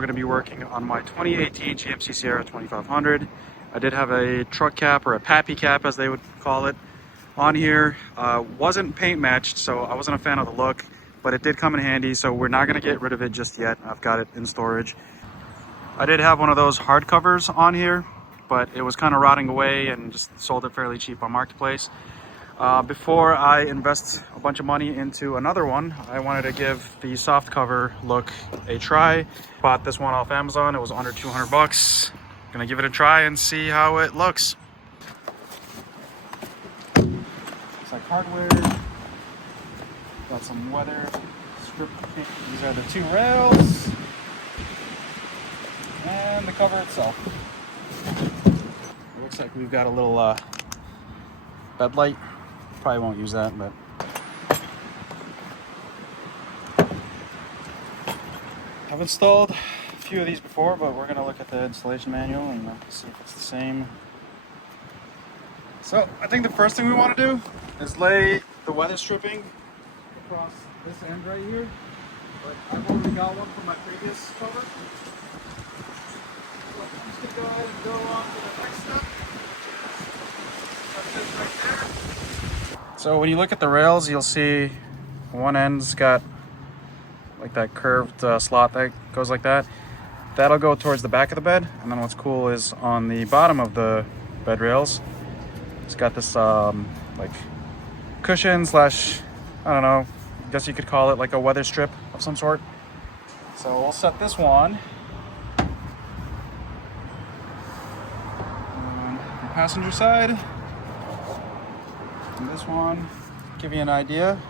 we're going to be working on my 2018 GMC Sierra 2500. I did have a truck cap, or a pappy cap as they would call it, on here. Wasn't paint matched, so I wasn't a fan of the look, but it did come in handy, so we're not going to get rid of it just yet. I've got it in storage. I did have one of those hard covers on here, but it was kind of rotting away and just sold it fairly cheap on Marketplace. Before I invest a bunch of money into another one, I wanted to give the soft cover look a try. Bought this one off Amazon. It was under 200 bucks. Gonna give it a try and see how it looks. It's like hardware. Got some weather strip. These are the two rails and the cover itself. It looks like we've got a little bed light. Probably won't use that, but I've installed a few of these before, but we're gonna look at the installation manual and see if it's the same. So I think the first thing we want to do is lay the weather stripping across this end right here, but I've already got one from my previous cover. So I'm just gonna go ahead and go on to the next step. That's this right there. So when you look at the rails, you'll see one end's got like that curved slot that goes like that. That'll go towards the back of the bed. And then what's cool is on the bottom of the bed rails, it's got this like cushion slash, I don't know, I guess you could call it like a weather strip of some sort. So we'll set this one on the passenger side. And this one, give you an idea,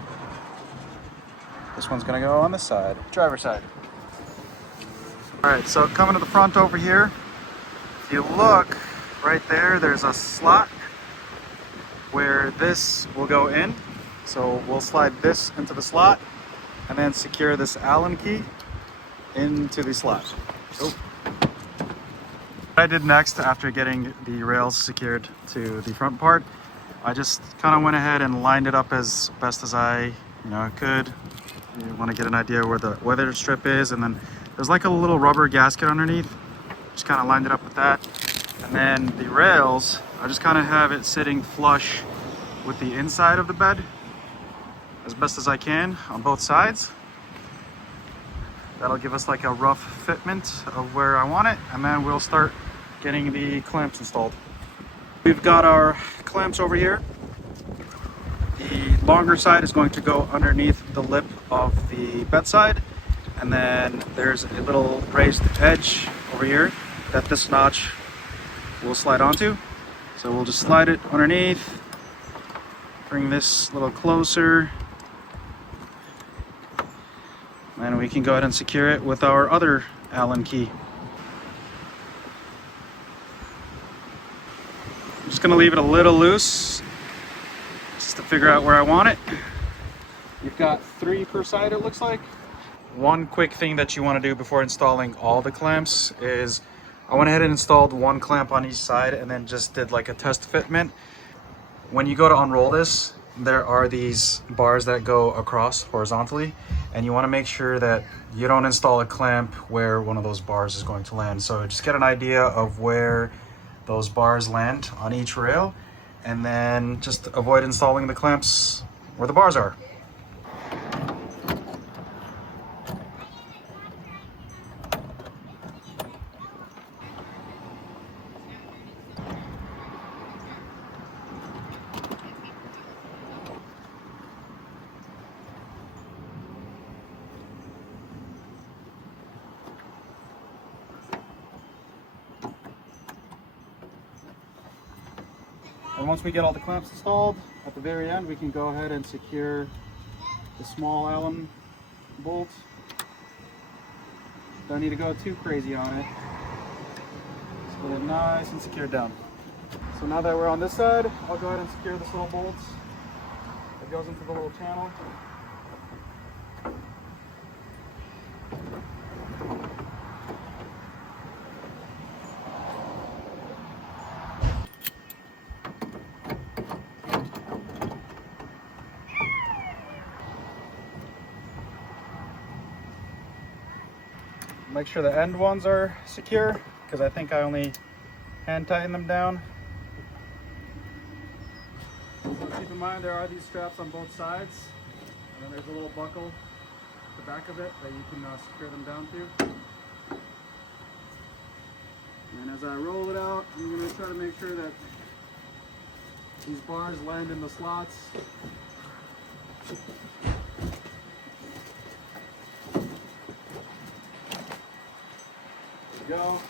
this one's gonna go on this side, driver's side. All right, so coming to the front over here, if you look right there, there's a slot where this will go in. So we'll slide this into the slot and then secure this Allen key into the slot. Oh. What I did next after getting the rails secured to the front part, I just kind of went ahead and lined it up as best as I could. You want to get an idea where the weather strip is, and then there's like a little rubber gasket underneath. Just kind of lined it up with that. And then the rails, I just kind of have it sitting flush with the inside of the bed as best as I can on both sides. That'll give us like a rough fitment of where I want it, and then we'll start getting the clamps installed. We've got our clamps over here. The longer side is going to go underneath the lip of the bedside, and then there's a little raised edge over here that this notch will slide onto. So we'll just slide it underneath, bring this a little closer, and we can go ahead and secure it with our other Allen key. I'm just gonna leave it a little loose just to figure out where I want it. You've got 3 per side, it looks like. One quick thing that you want to do before installing all the clamps is I went ahead and installed 1 clamp on each side and then just did like a test fitment. When you go to unroll this, there are these bars that go across horizontally, and you want to make sure that you don't install a clamp where one of those bars is going to land. So just get an idea of where those bars land on each rail, and then just avoid installing the clamps where the bars are. And once we get all the clamps installed, at the very end we can go ahead and secure the small Allen bolts. Don't need to go too crazy on it. Just get it nice and secured down. So now that we're on this side, I'll go ahead and secure this little bolt that goes into the little channel. Make sure the end ones are secure, because I think I only hand tighten them down. Keep in mind there are these straps on both sides, and then there's a little buckle at the back of it that you can secure them down to. And as I roll it out, I'm going to try to make sure that these bars land in the slots. Go,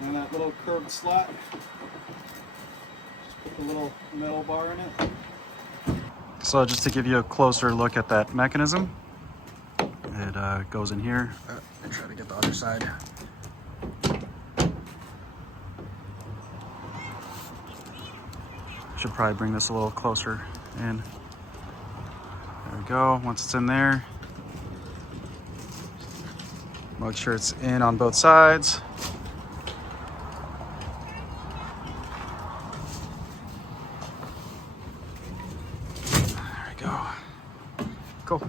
and that little curved slot, just put the little metal bar in it. So just to give you a closer look at that mechanism, it goes in here. I try to get the other side. Should probably bring this a little closer in. There we go. Once it's in there, make sure it's in on both sides. There we go. Cool.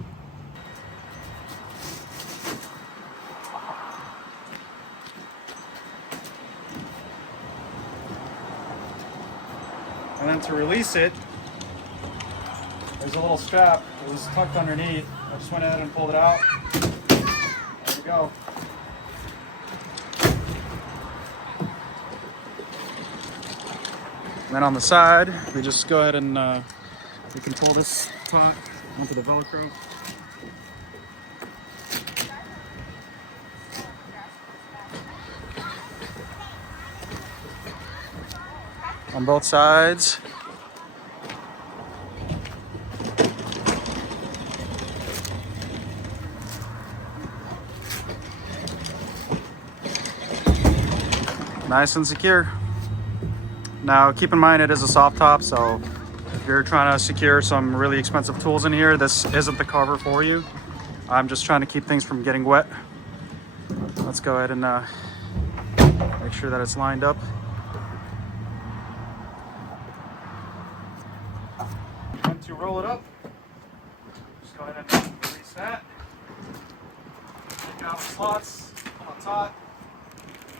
And then to release it, there's a little strap that was tucked underneath. I just went ahead and pulled it out. There we go. And then on the side, we just go ahead and we can pull this taut onto the Velcro. On both sides. Nice and secure. Now keep in mind it is a soft top, so if you're trying to secure some really expensive tools in here, this isn't the cover for you. I'm just trying to keep things from getting wet. Let's go ahead and make sure that it's lined up. And to roll it up, just go ahead and release that. Take out the slots on top.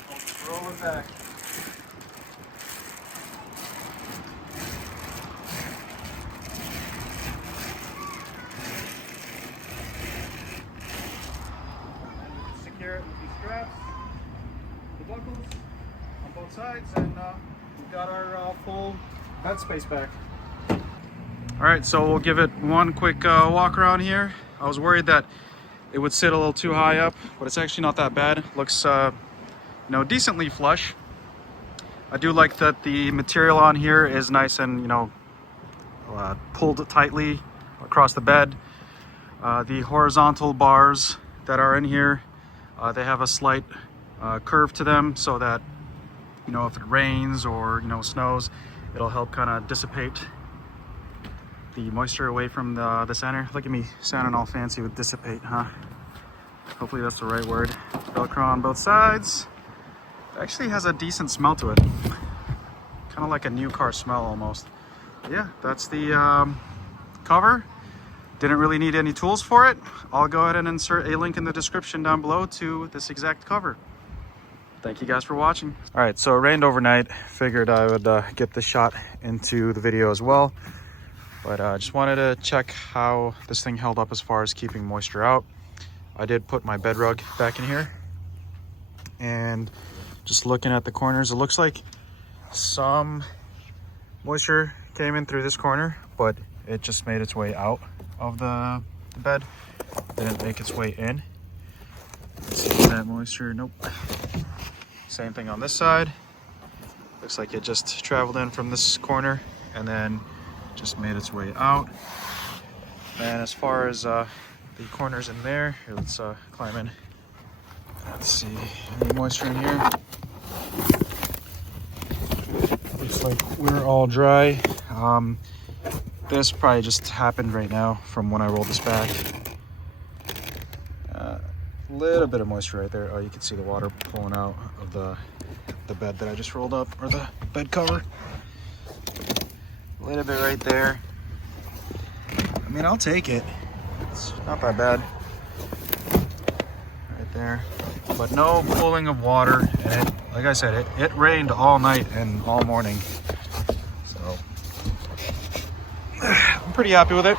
I'll just roll it back. Secure it with these straps, the buckles on both sides, and we've got our full bed space back. All right, so we'll give it one quick walk around here. I was worried that it would sit a little too high up, but it's actually not that bad. Looks, you know, decently flush. I do like that the material on here is nice and, you know, pulled tightly across the bed. The horizontal bars that are in here, they have a slight curve to them so that, you know, if it rains or, you know, snows, it'll help kind of dissipate the moisture away from the center. Look at me sounding all fancy with dissipate, huh? Hopefully that's the right word. Velcro on both sides. It actually has a decent smell to it. Kind of like a new car smell almost. But yeah, that's the cover. Didn't really need any tools for it. I'll go ahead and insert a link in the description down below to this exact cover. Thank you guys for watching. All right, so it rained overnight. Figured I would get this shot into the video as well. But I just wanted to check how this thing held up as far as keeping moisture out. I did put my bed rug back in here. And just looking at the corners, it looks like some moisture came in through this corner, but it just made its way out of the bed. Didn't make its way in. Let's see that moisture, nope. Same thing on this side. Looks like it just traveled in from this corner and then just made its way out. And as far as the corners in there, here, let's climb in. Let's see, any moisture in here? Looks like we're all dry. This probably just happened right now from when I rolled this back. Little bit of moisture right there. Oh, you can see the water pulling out of the bed that I just rolled up, or the bed cover. A little bit right there. I mean, I'll take it. It's not that bad. Right there, but no pooling of water. And it, like I said, it rained all night and all morning. So I'm pretty happy with it.